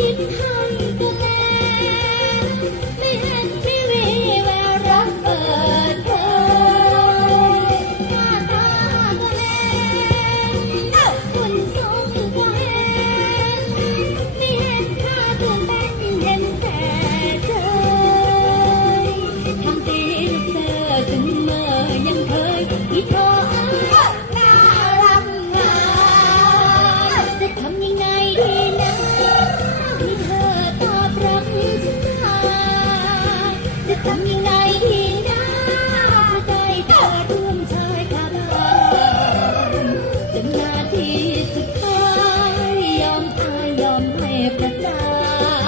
It's hard. ที่เธอน่ารักงามจะทำยังไงดีนะที่เธอตอบรับฉันจะทำยังไงดีนะจะได้เธอวมชายาบานจนนาทีสุดท้ายยอมตายยอมให้ประจาน